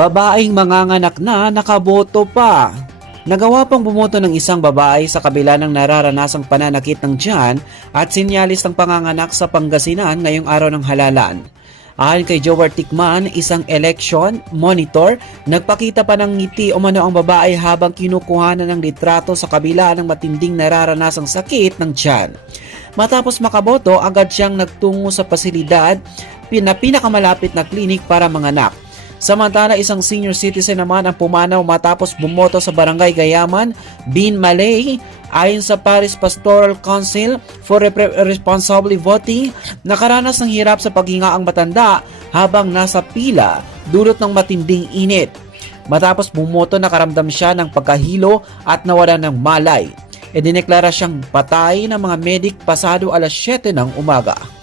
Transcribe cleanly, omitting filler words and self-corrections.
babaeng manganganak na nakaboto pa. Nagawa pang bumoto ng isang babae sa kabila ng nararanasang pananakit ng tiyan at sinyalis ng panganganak sa Pangasinan ngayong araw ng halalan. Ayon kay Jower Tikman, isang election monitor, nagpakita pa ng ngiti umano ang babae habang kinukuhanan ng litrato sa kabila ng matinding nararanasang sakit ng tiyan. Matapos makaboto, agad siyang nagtungo sa pasilidad na pinakamalapit na klinik para manganak. Samantala, isang senior citizen naman ang pumanaw matapos bumoto sa Barangay Gayaman, Bin Malay. Ayon sa Paris Pastoral Council for Responsible Voting, nakaranas ng hirap sa paghinga ang matanda habang nasa pila dulot ng matinding init. Matapos bumoto, nakaramdam siya ng pagkahilo at nawala ng malay. Dineklara siyang patay ng mga medik pasado alas 7 ng umaga.